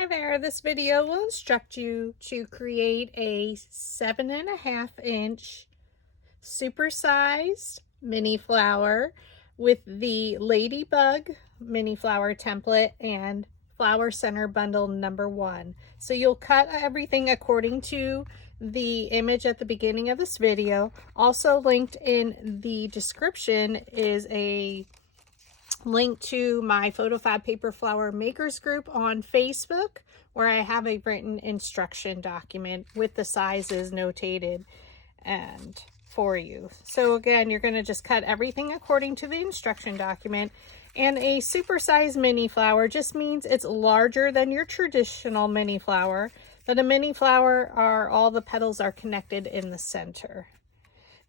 Hi there, this video will instruct you to create a 7.5-inch supersized mini flower with the Ladybug Mini Flower template and flower center bundle number 1. So you'll cut everything according to the image at the beginning of this video. Also linked in the description is a link to my PhotoFabPaperFlower makers group on Facebook, where I have a written instruction document with the sizes notated and for you. So again, you're going to just cut everything according to the instruction document. And a supersized mini flower just means it's larger than your traditional mini flower, but a mini flower are all the petals are connected in the center.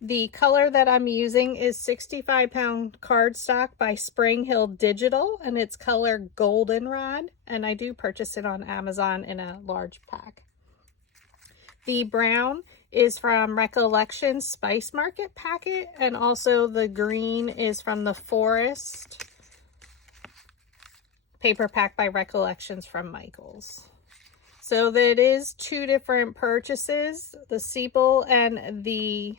The color that I'm using is 65-pound cardstock by Spring Hill Digital, and it's color Goldenrod, and I do purchase it on Amazon in a large pack. The brown is from Recollection Spice Market packet, and also the green is from the Forest paper pack by Recollections from Michaels. So that is two different purchases, the sepal and the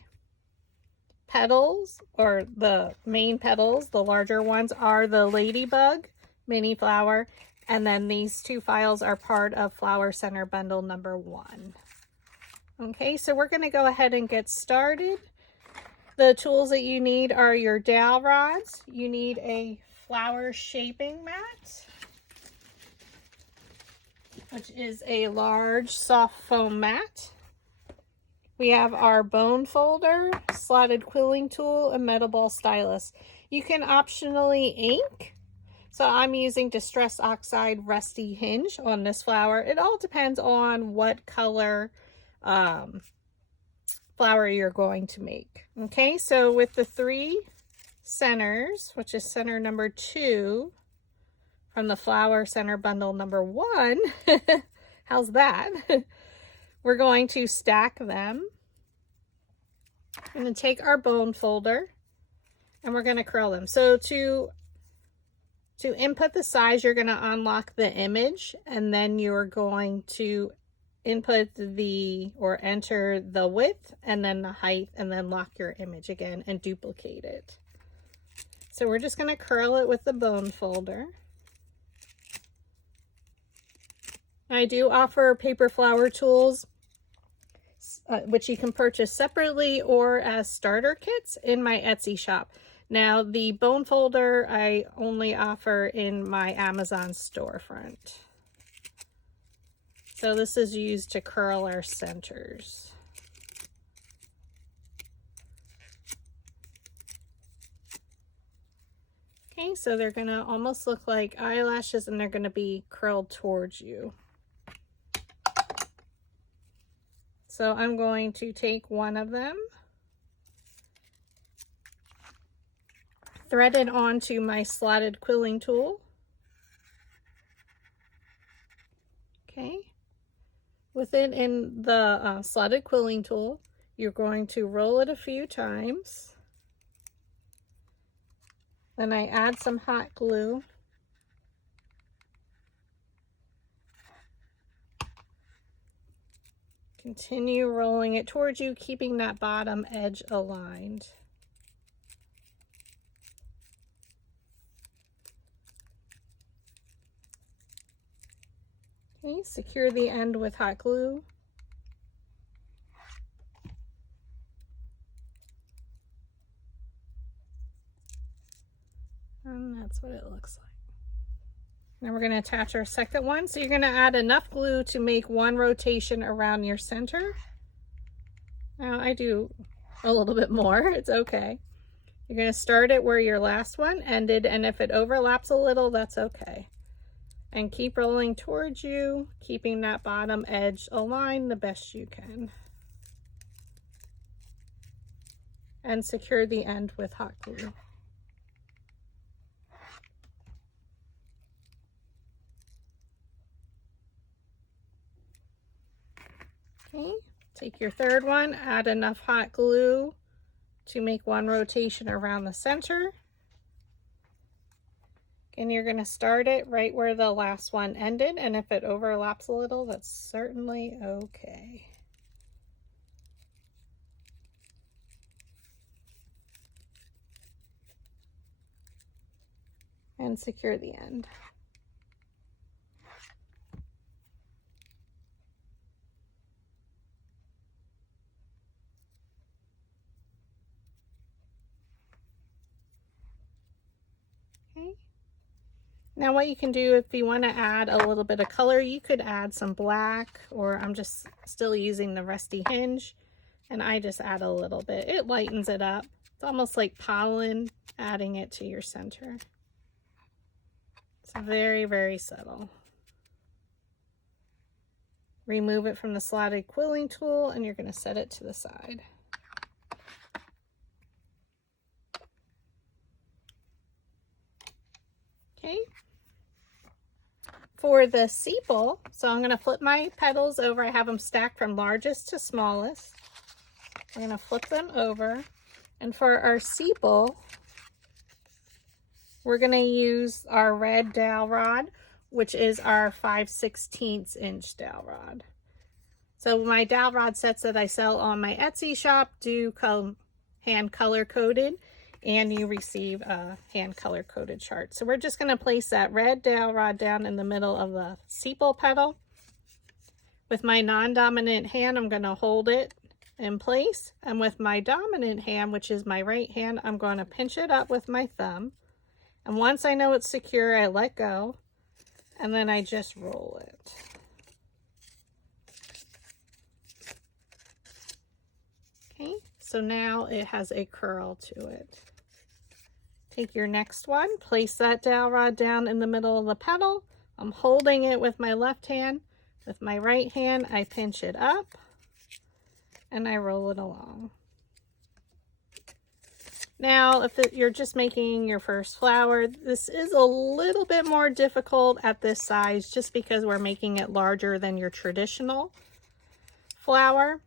petals, or the main petals, the larger ones, are the Ladybug Mini Flower, and then these two files are part of Flower Center Bundle number 1. Okay, so we're going to go ahead and get started. The tools that you need are your dowel rods. You need a flower shaping mat, which is a large soft foam mat. We have our bone folder, slotted quilling tool, and metal ball stylus. You can optionally ink. So I'm using Distress Oxide Rusty Hinge on this flower. It all depends on what color flower you're going to make. Okay, so with the 3 centers, which is center number 2 from the Flower Center Bundle number 1, how's that? We're going to stack them. I'm going to take our bone folder and we're going to curl them. So to input the size, you're going to unlock the image, and then you're going to input or enter the width and then the height, and then lock your image again and duplicate it. So we're just going to curl it with the bone folder. I do offer paper flower tools, which you can purchase separately or as starter kits in my Etsy shop. Now, the bone folder I only offer in my Amazon storefront. So this is used to curl our centers. Okay, so they're going to almost look like eyelashes, and they're going to be curled towards you. So I'm going to take one of them, thread it onto my slotted quilling tool. Okay. With it in the slotted quilling tool, you're going to roll it a few times. Then I add some hot glue. Continue rolling it towards you, keeping that bottom edge aligned. Okay, secure the end with hot glue. And that's what it looks like. Now we're going to attach our second one. So you're going to add enough glue to make 1 rotation around your center. Now I do a little bit more. It's okay. You're going to start it where your last one ended, and if it overlaps a little, that's okay. And keep rolling towards you, keeping that bottom edge aligned the best you can. And secure the end with hot glue. Okay, take your third one, add enough hot glue to make 1 rotation around the center. And you're going to start it right where the last one ended, and if it overlaps a little, that's certainly okay. And secure the end. Okay. Now what you can do, if you want to add a little bit of color, you could add some black, or I'm just still using the rusty hinge, and I just add a little bit. It lightens it up. It's almost like pollen, adding it to your center. It's very, very subtle. Remove it from the slotted quilling tool, and you're going to set it to the side. Okay. For the sepal, so I'm going to flip my petals over. I have them stacked from largest to smallest. I'm going to flip them over. And for our sepal, we're going to use our red dowel rod, which is our 5/16 inch dowel rod. So my dowel rod sets that I sell on my Etsy shop do come hand color coded, and you receive a hand color coded chart. So we're just going to place that red dowel rod down in the middle of the sepal petal. With my non-dominant hand, I'm going to hold it in place, and with my dominant hand, which is my right hand, I'm going to pinch it up with my thumb, and once I know it's secure, I let go, and then I just roll it. Okay, so now it has a curl to it. Take your next one, place that dowel rod down in the middle of the petal. I'm holding it with my left hand. With my right hand, I pinch it up and I roll it along. Now, if you're just making your first flower, this is a little bit more difficult at this size just because we're making it larger than your traditional flower.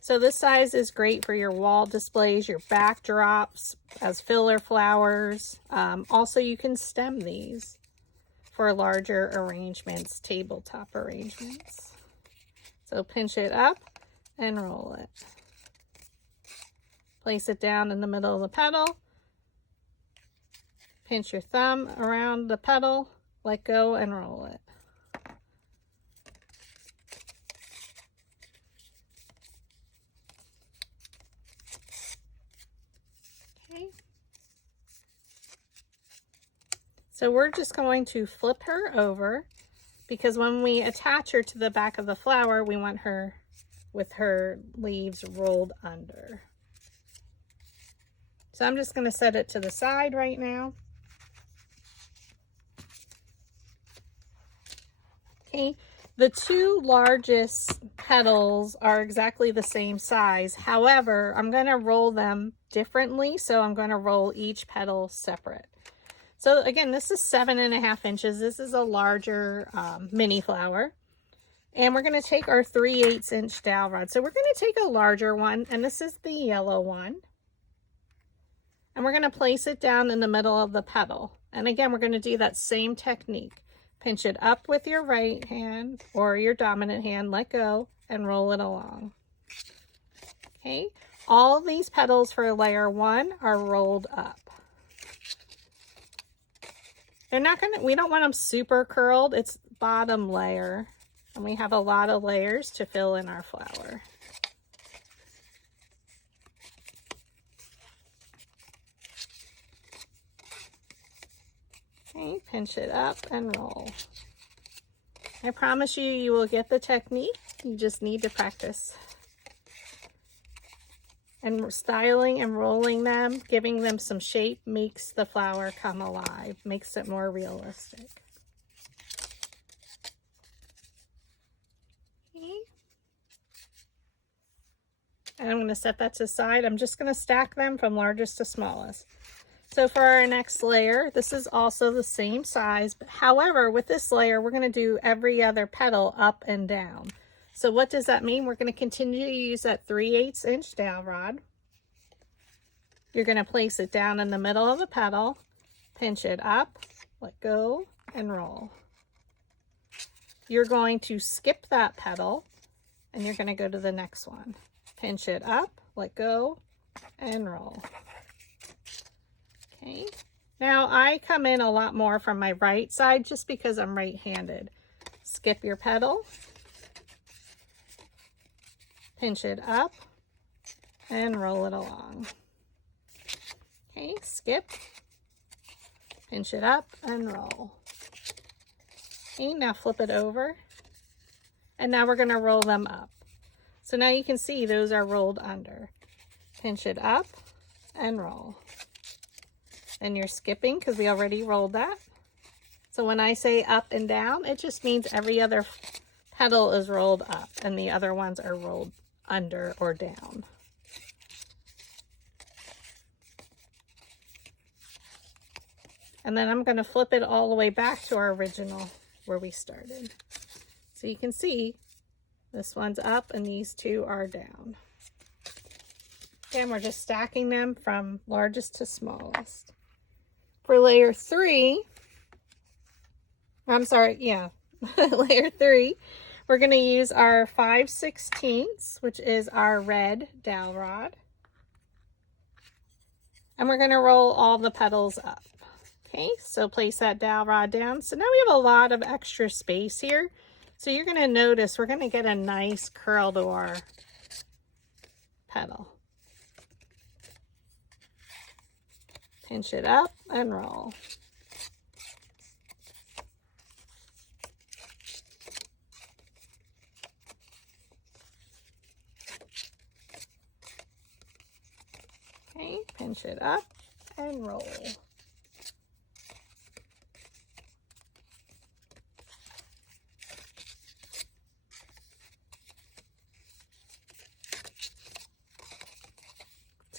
So this size is great for your wall displays, your backdrops, as filler flowers. Also, you can stem these for larger arrangements, tabletop arrangements. So pinch it up and roll it. Place it down in the middle of the petal. Pinch your thumb around the petal, let go and roll it. Okay. So we're just going to flip her over, because when we attach her to the back of the flower, we want her with her leaves rolled under. So I'm just going to set it to the side right now. Okay, the two largest petals are exactly the same size. However, I'm going to roll them differently, so I'm going to roll each petal separate. So again, this is 7.5 inches. This is a larger mini flower. And we're going to take our 3/8 inch dowel rod. So we're going to take a larger one, and this is the yellow one. And we're going to place it down in the middle of the petal. And again, we're going to do that same technique. Pinch it up with your right hand or your dominant hand, let go, and roll it along. Okay, all of these petals for layer 1 are rolled up. They're not going to, we don't want them super curled. It's bottom layer. And we have a lot of layers to fill in our flower. Okay, pinch it up and roll. I promise you, you will get the technique. You just need to practice. And styling and rolling them, giving them some shape, makes the flower come alive, makes it more realistic. Okay. And I'm going to set that to the side. I'm just going to stack them from largest to smallest. So for our next layer, this is also the same size, but however, with this layer, we're going to do every other petal up and down. So what does that mean? We're going to continue to use that 3/8 inch dowel rod. You're going to place it down in the middle of the petal, pinch it up, let go, and roll. You're going to skip that petal and you're going to go to the next one. Pinch it up, let go, and roll. Okay. Now I come in a lot more from my right side just because I'm right-handed. Skip your petal, pinch it up, and roll it along. Okay, skip, pinch it up, and roll. Okay, now flip it over, and now we're going to roll them up. So now you can see those are rolled under. Pinch it up and roll. And you're skipping because we already rolled that. So when I say up and down, it just means every other petal is rolled up and the other ones are rolled under or down. And then I'm going to flip it all the way back to our original where we started. So you can see this one's up and these two are down. Again, we're just stacking them from largest to smallest. For layer 3, I'm sorry, yeah, layer 3, we're going to use our 5/16, which is our red dowel rod. And we're going to roll all the petals up. Okay, so place that dowel rod down. So now we have a lot of extra space here. So you're going to notice we're going to get a nice curl to our petal. Pinch it up and roll. Okay, pinch it up and roll.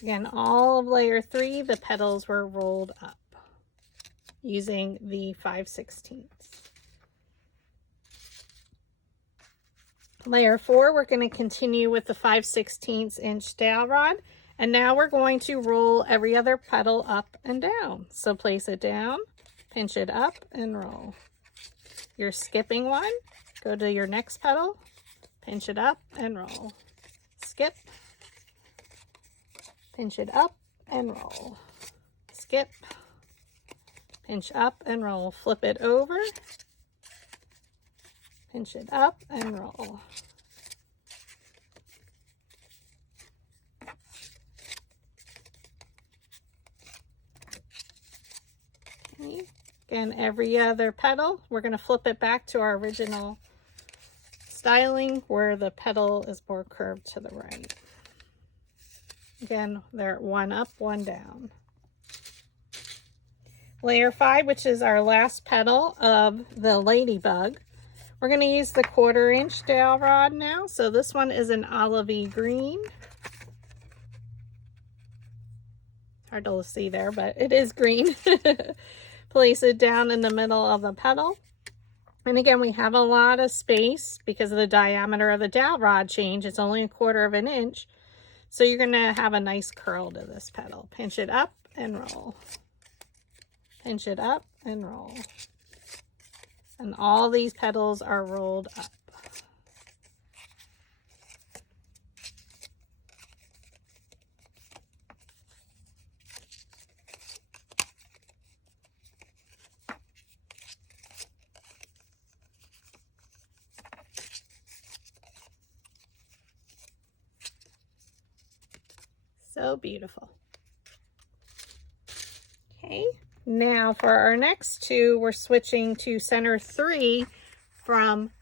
Again, all of layer 3, the petals were rolled up using the 5/16. Layer 4, we're going to continue with the 5/16 inch dowel rod, and now we're going to roll every other petal up and down. So place it down, pinch it up, and roll. You're skipping one, go to your next petal, pinch it up, and roll. Skip, pinch it up and roll. Skip, pinch up and roll. Flip it over, pinch it up and roll. Okay. Again, every other petal, we're going to flip it back to our original styling where the petal is more curved to the right. Again, they're one up, one down. Layer 5, which is our last petal of the ladybug, we're going to use the 1/4 inch dowel rod now. So this one is an olivey green. Hard to see there, but it is green. Place it down in the middle of the petal. And again, we have a lot of space because of the diameter of the dowel rod change. It's only 1/4 inch. So you're going to have a nice curl to this petal. Pinch it up and roll. Pinch it up and roll. And all these petals are rolled up. So beautiful. Okay, now for our next two, we're switching to center 3 from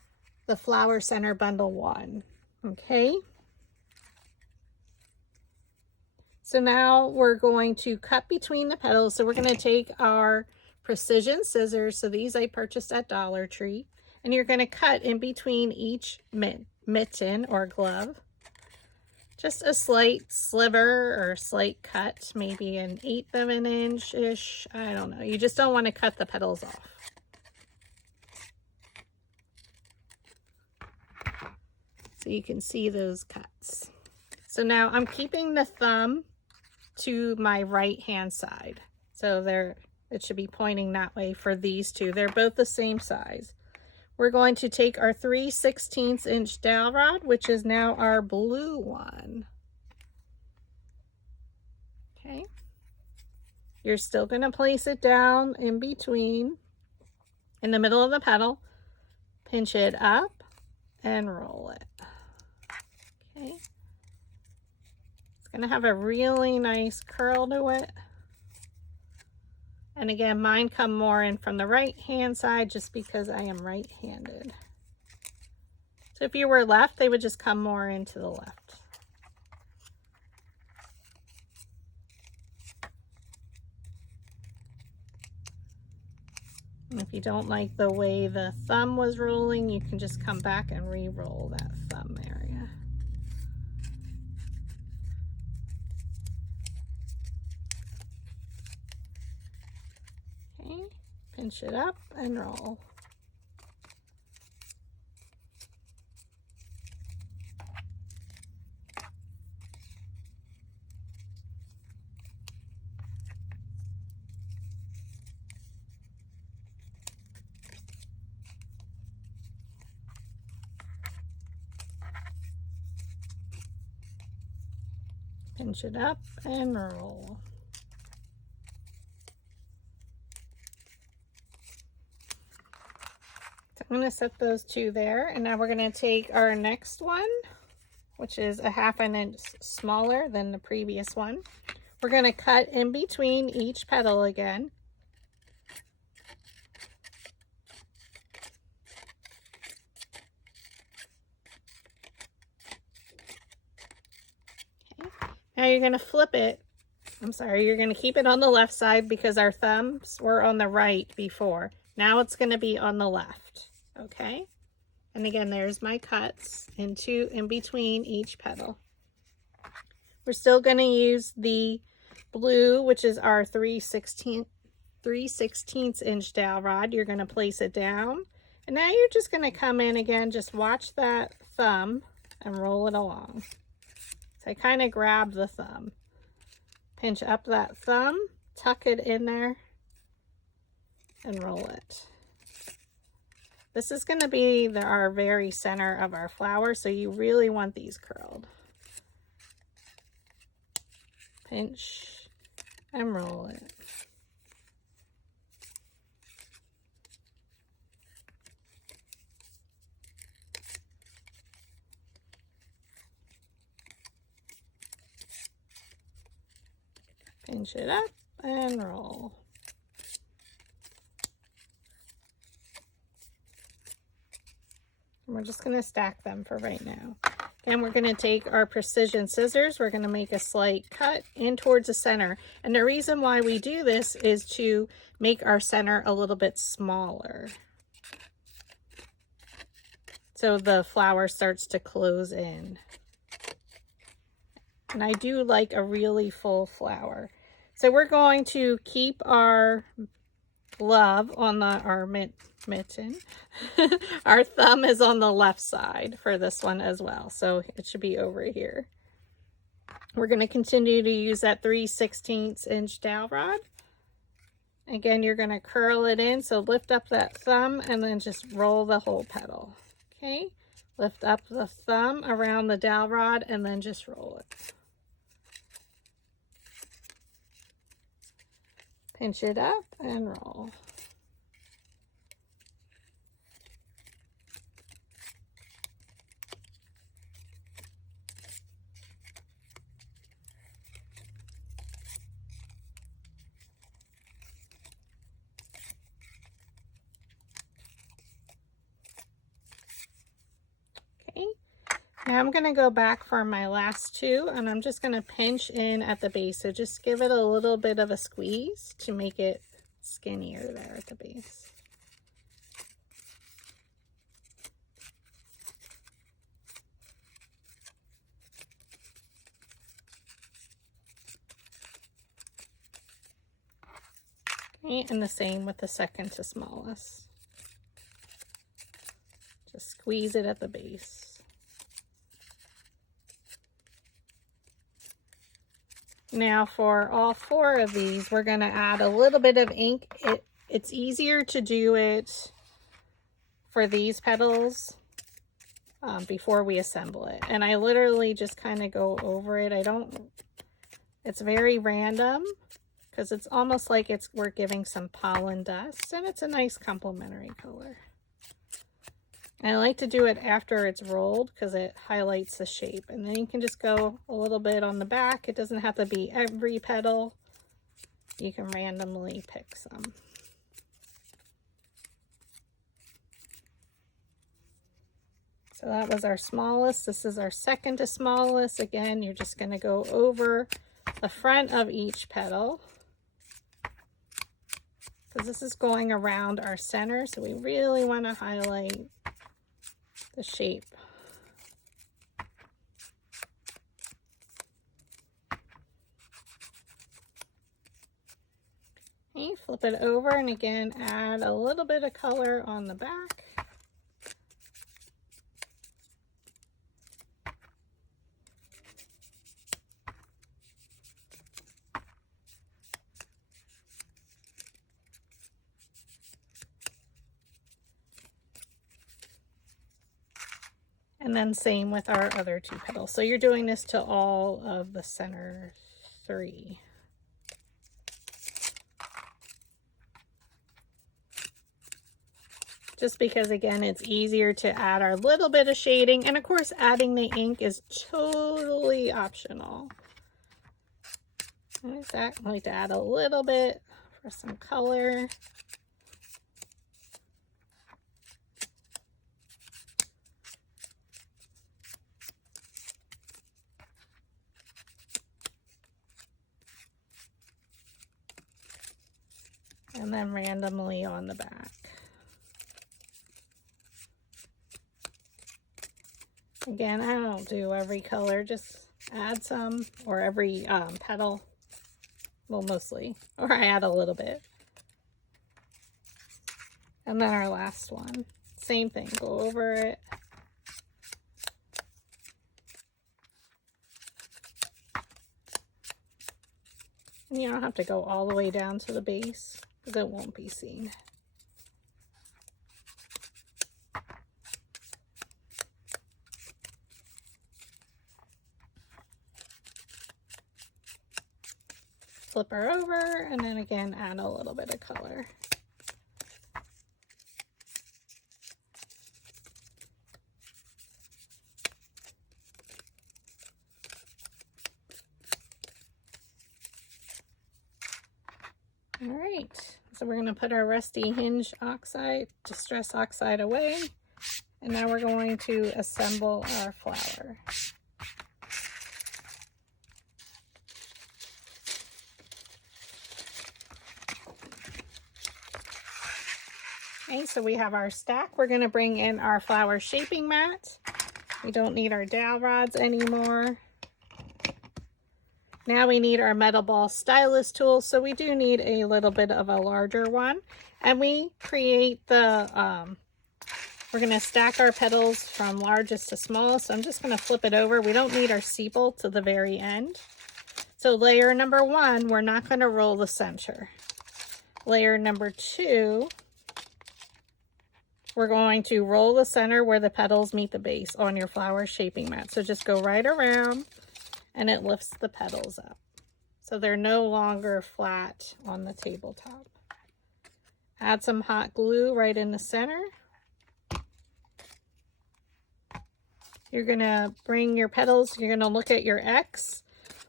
the Flower Center Bundle 1. Okay. So now we're going to cut between the petals. So we're going to take our precision scissors. So these I purchased at Dollar Tree. And you're going to cut in between each mitten or glove. Just a slight sliver or slight cut, maybe an 1/8 of an inch-ish. I don't know. You just don't want to cut the petals off. So you can see those cuts. So now I'm keeping the thumb to my right hand side. So there It should be pointing that way for these two. They're both the same size. We're going to take our 3/16 inch dowel rod, which is now our blue one. Okay. You're still going to place it down in between, in the middle of the petal, pinch it up and roll it. Okay. It's going to have a really nice curl to it. And again, mine come more in from the right hand side just because I am right-handed. So if you were left, they would just come more into the left. And if you don't like the way the thumb was rolling, you can just come back and re-roll that thumb area. Okay, pinch it up and roll. Pinch it up and roll. So I'm going to set those two there, and now we're going to take our next one, which is a 1/2 inch smaller than the previous one. We're going to cut in between each petal again. Now you're going to flip it. You're going to keep it on the left side because our thumbs were on the right before. Now it's going to be on the left, okay? And again, there's my cuts in between each petal. We're still going to use the blue, which is our 3/16 inch dowel rod. You're going to place it down. And now you're just going to come in again, just watch that thumb and roll it along. So I kind of grab the thumb, pinch up that thumb, tuck it in there, and roll it. This is going to be our very center of our flower, so you really want these curled. Pinch and roll it. Pinch it up and roll. And we're just going to stack them for right now. Then we're going to take our precision scissors. We're going to make a slight cut in towards the center. And the reason why we do this is to make our center a little bit smaller, so the flower starts to close in. And I do like a really full flower. So we're going to keep our glove on our mitten. Our thumb is on the left side for this one as well, so it should be over here. We're going to continue to use that 3/16 inch dowel rod. Again, you're going to curl it in, so lift up that thumb and then just roll the whole petal. Okay, lift up the thumb around the dowel rod and then just roll it. Pinch it up and roll. Okay, now I'm going to go back for my last two, and I'm just going to pinch in at the base. So just give it a little bit of a squeeze to make it skinnier there at the base. Okay, and the same with the second to smallest. Just squeeze it at the base. Now for all 4 of these, we're going to add a little bit of ink. It's easier to do it for these petals before we assemble it. And I literally just kind of go over it. It's very random because it's almost like we're giving some pollen dust, and it's a nice complementary color. And I like to do it after it's rolled because it highlights the shape. And then you can just go a little bit on the back. It doesn't have to be every petal. You can randomly pick some. So that was our smallest. This is our second to smallest. Again, you're just going to go over the front of each petal, because this is going around our center. So we really want to highlight the shape. Okay, flip it over and again add a little bit of color on the back. And then same with our other 2 petals. So you're doing this to all of the center 3. Just because, again, it's easier to add our little bit of shading. And of course, adding the ink is totally optional. I like to add a little bit for some color. And then randomly on the back. Again, I don't do every color, just add some, or every petal. Well, mostly, or I add a little bit. And then our last one, same thing, go over it. And you don't have to go all the way down to the base, because it won't be seen. Flip her over, and then again add a little bit of color. All right, so we're going to put our rusty hinge oxide, distress oxide away, and now we're going to assemble our flower. Okay, so we have our stack. We're going to bring in our flower shaping mat. We don't need our dowel rods anymore. Now we need our metal ball stylus tool, so we do need a little bit of a larger one. And we create the, we're going to stack our petals from largest to smallest. So I'm just going to flip it over. We don't need our sepal to the very end. So layer number 1, we're not going to roll the center. Layer number 2, we're going to roll the center where the petals meet the base on your flower shaping mat. So just go right around, and it lifts the petals up. So they're no longer flat on the tabletop. Add some hot glue right in the center. You're gonna bring your petals, you're gonna look at your X.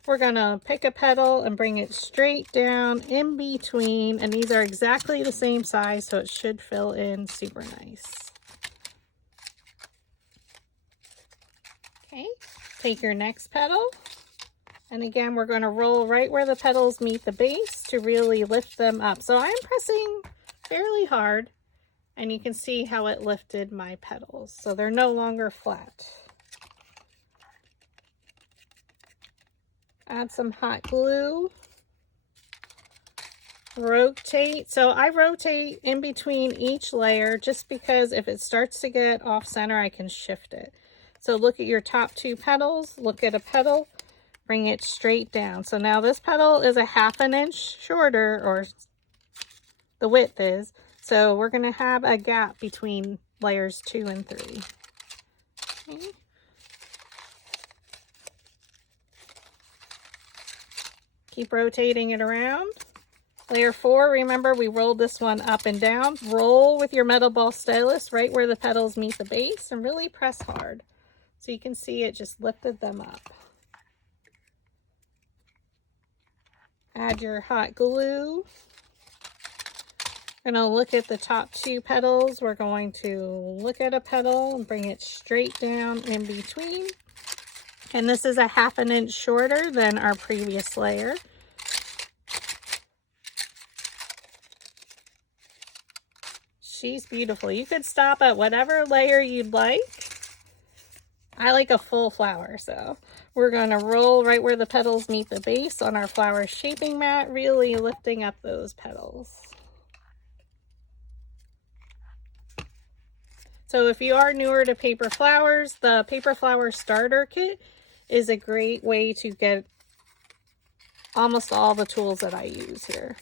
We're gonna pick a petal and bring it straight down in between, and these are exactly the same size, so it should fill in super nice. Okay, take your next petal, and again, we're gonna roll right where the petals meet the base to really lift them up. So I'm pressing fairly hard, and you can see how it lifted my petals. So they're no longer flat. Add some hot glue. Rotate. So I rotate in between each layer just because if it starts to get off center, I can shift it. So look at your top 2 petals. Look at a petal. bring it straight down. So now this petal is a 1/2 inch shorter, or the width is. So we're going to have a gap between layers 2 and 3. Okay. Keep rotating it around. Layer 4, remember we rolled this one up and down. Roll with your metal ball stylus right where the petals meet the base and really press hard. So you can see it just lifted them up. Add your hot glue. We're going to look at the top 2 petals. We're going to look at a petal and bring it straight down in between. And this is a 1/2 inch shorter than our previous layer. She's beautiful. You could stop at whatever layer you'd like. I like a full flower, so we're going to roll right where the petals meet the base on our flower shaping mat, really lifting up those petals. So if you are newer to paper flowers, the paper flower starter kit is a great way to get almost all the tools that I use here.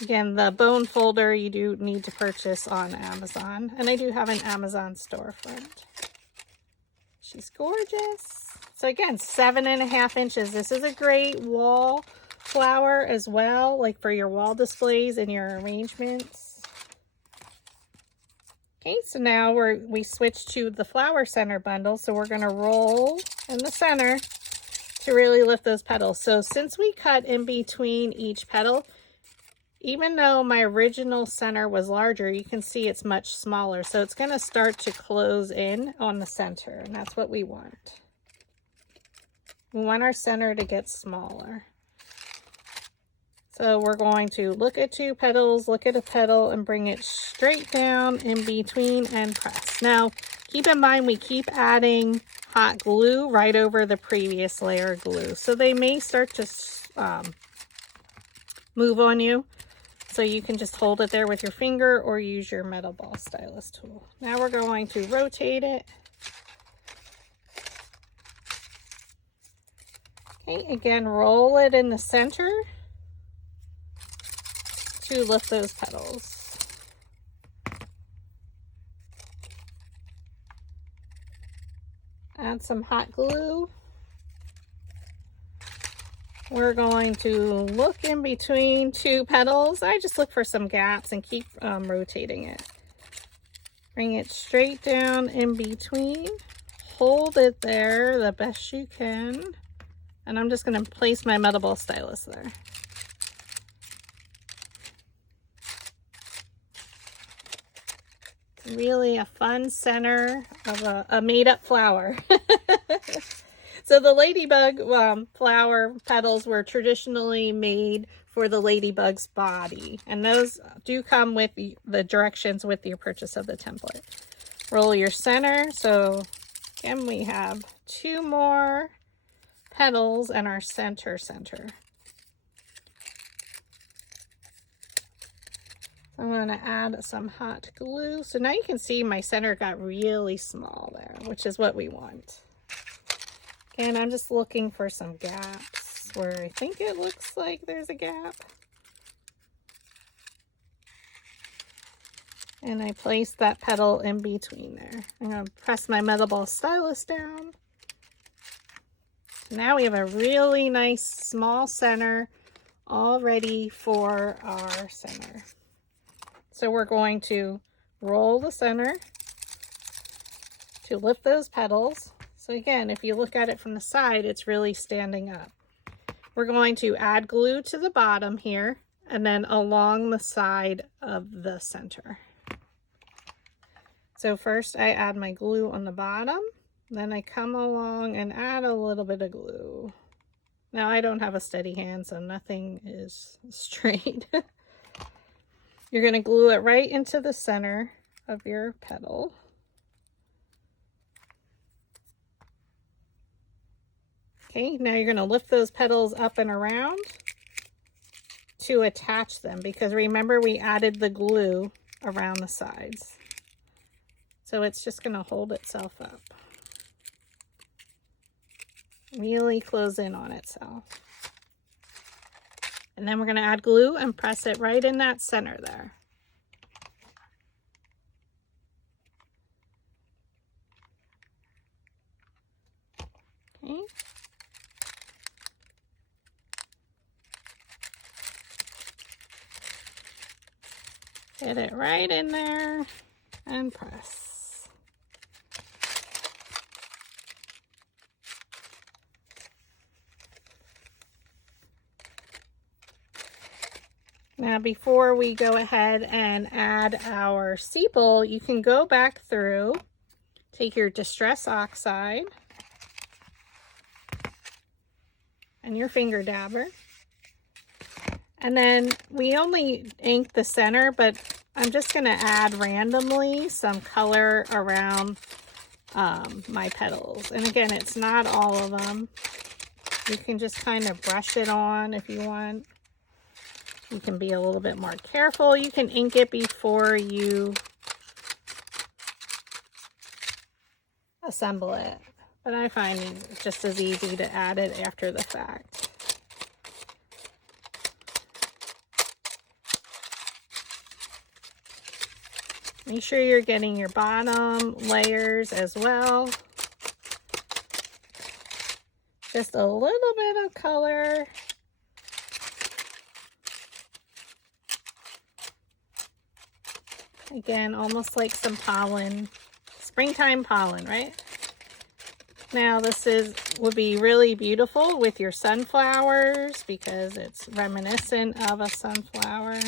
Again, the bone folder you do need to purchase on Amazon, and I do have an Amazon storefront. She's gorgeous. So again, 7.5 inches. This is a great wall flower as well, like for your wall displays and your arrangements. Okay, so now we switch to the flower center bundle. So we're going to roll in the center to really lift those petals. So since we cut in between each petal, even though my original center was larger, you can see it's much smaller. So it's going to start to close in on the center, and that's what we want. We want our center to get smaller. So we're going to look at 2 petals, look at a petal, and bring it straight down in between and press. Now, keep in mind we keep adding hot glue right over the previous layer of glue. So they may start to move on you. So you can just hold it there with your finger or use your metal ball stylus tool. Now we're going to rotate it. Okay, again, roll it in the center to lift those petals. Add some hot glue. We're going to look in between 2 petals. I just look for some gaps and keep rotating it. Bring it straight down in between. Hold it there the best you can. And I'm just going to place my metal ball stylus there. Really a fun center of a made-up flower. So the ladybug flower petals were traditionally made for the ladybug's body, and those do come with the directions with your purchase of the template. Roll your center. So again, we have 2 more petals and our center. I'm going to add some hot glue. So now you can see my center got really small there, which is what we want. And I'm just looking for some gaps where I think it looks like there's a gap. And I place that petal in between there. I'm going to press my metal ball stylus down. Now we have a really nice small center all ready for our center. So we're going to roll the center to lift those petals. So again, if you look at it from the side, it's really standing up. We're going to add glue to the bottom here and then along the side of the center. So first I add my glue on the bottom, then I come along and add a little bit of glue. Now I don't have a steady hand, so nothing is straight. You're going to glue it right into the center of your petal. Okay, now you're going to lift those petals up and around to attach them, because remember we added the glue around the sides. So it's just going to hold itself up. Really close in on itself. And then we're going to add glue and press it right in that center there. Okay. Get it right in there and press. Now before we go ahead and add our sepal, you can go back through, take your Distress Oxide and your finger dabber. And then we only ink the center, but I'm just going to add randomly some color around my petals. And again, it's not all of them. You can just kind of brush it on if you want. You can be a little bit more careful. You can ink it before you assemble it. But I find it's just as easy to add it after the fact. Make sure you're getting your bottom layers as well. Just a little bit of color. Again, almost like some pollen, springtime pollen, right? Now this would be really beautiful with your sunflowers because it's reminiscent of a sunflower.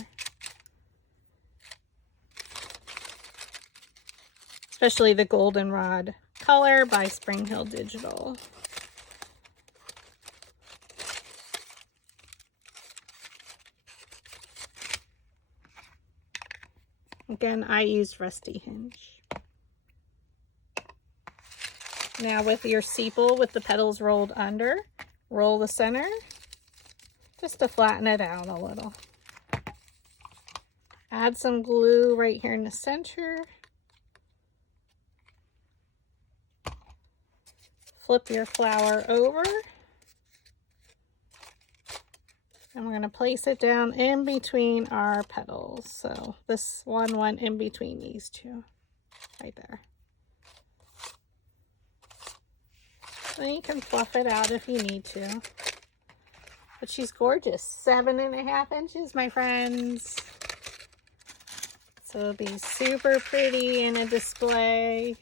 Especially the goldenrod color by Spring Hill Digital. Again, I used Rusty Hinge. Now with your sepal with the petals rolled under, roll the center just to flatten it out a little. Add some glue right here in the center. Flip your flower over. And we're going to place it down in between our petals. So this one went in between these two, right there. Then you can fluff it out if you need to. But she's gorgeous. 7.5 inches, my friends. So it'll be super pretty in a display.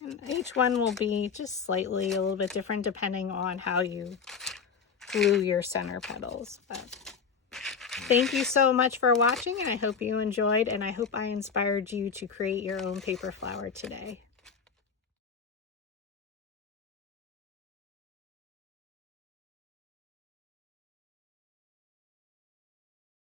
And each one will be just slightly a little bit different depending on how you glue your center petals. But thank you so much for watching, and I hope you enjoyed, and I hope I inspired you to create your own paper flower today.